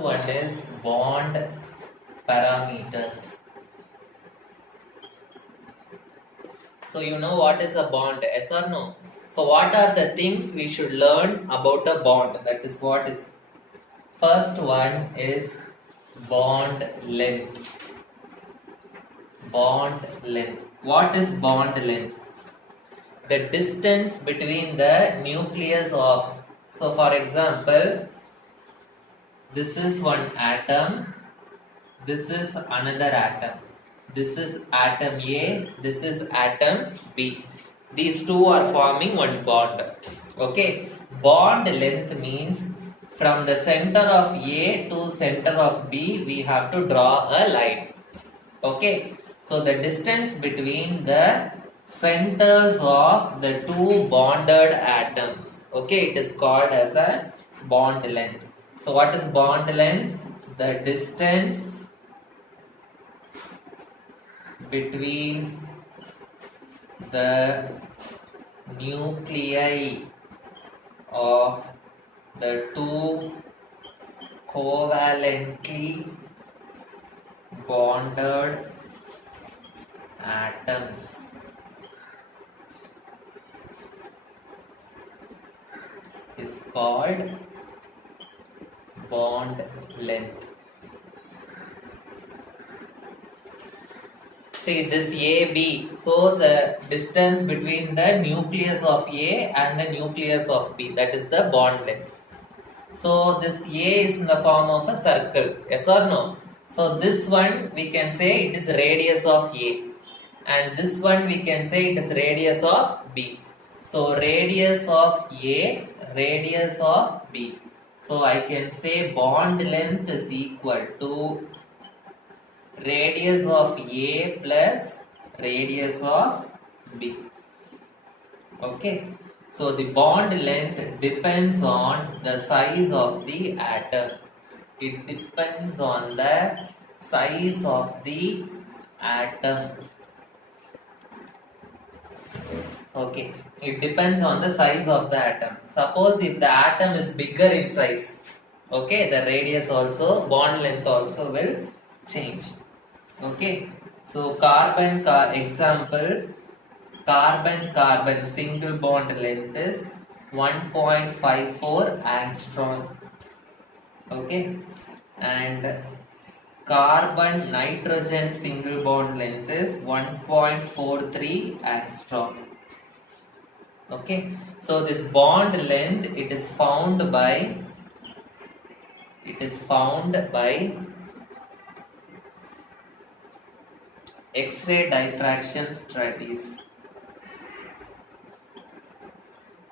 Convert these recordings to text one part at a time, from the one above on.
one is bond parameters. So you know what is a bond, yes or no? So what are the things we should learn about a bond? That is what is first one is bond length. Bond length. What is bond length? The distance between the nucleus of, so for example, this is one atom, this is another atom, this is atom A, this is atom B. These two are forming one bond. Okay, bond length means from the center of A to center of B we have to draw a line. Okay, so the distance between the centers of the two bonded atoms, okay, it is called as a bond length. So what is bond length? The distance between the nuclei of the two covalently bonded atoms is called bond length. See this AB, so the distance between the nucleus of A and the nucleus of B, that is the bond length. So this A is in the form of a circle, yes or no? So this one we can say it is radius of A, and this one we can say it is radius of B. So radius of A, radius of B. So I can say bond length is equal to radius of A plus radius of B. Okay. So the bond length depends on the size of the atom. It depends on the size of the atom. Okay, it depends on the size of the atom. Suppose if the atom is bigger in size, okay, the radius also, bond length also will change. Okay, so examples, carbon single bond length is 1.54 angstrom. Okay, and carbon nitrogen single bond length is 1.43 angstrom. Okay, so this bond length it is found by X-ray diffraction studies.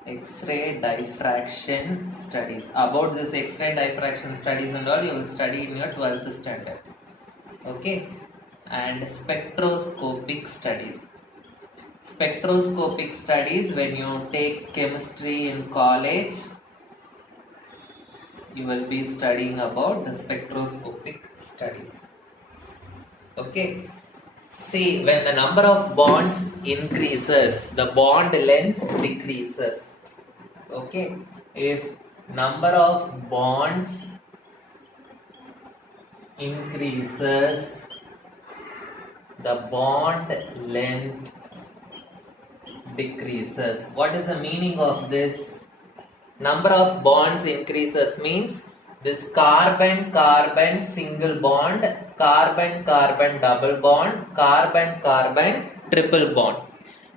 X-ray diffraction studies. About this X-ray diffraction studies and all you will study in your 12th standard. Okay, and spectroscopic studies. Spectroscopic studies, when you take chemistry in college, you will be studying about the spectroscopic studies. Okay. See, when the number of bonds increases, the bond length decreases. Okay. If number of bonds increases, the bond length decreases. What is the meaning of this? Number of bonds increases means this carbon single bond, carbon double bond, carbon triple bond.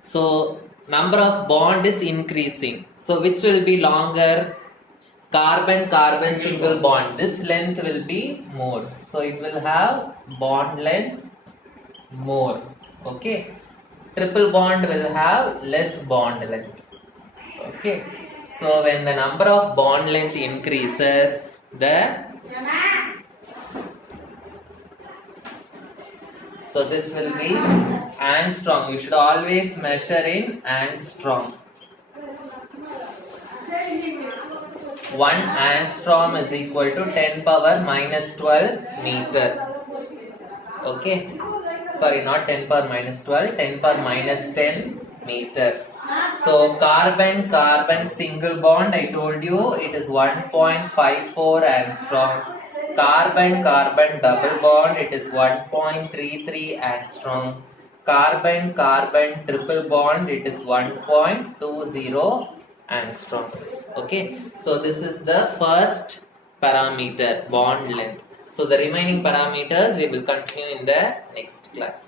So number of bond is increasing. So which will be longer? Carbon single bond. This length will be more. So it will have bond length more. Okay. Triple bond will have less bond length. Okay. So when the number of bond length increases, so this will be angstrom. You should always measure in angstrom. 1 angstrom is equal to 10 power minus 12 meter. Okay. Sorry, not 10 power minus 12, 10 power minus 10 meter. So carbon single bond, I told you it is 1.54 angstrom. Carbon-carbon double bond, it is 1.33 angstrom. Carbon-carbon triple bond, it is 1.20 angstrom. Okay, so this is the first parameter, bond length. So the remaining parameters we will continue in the next class.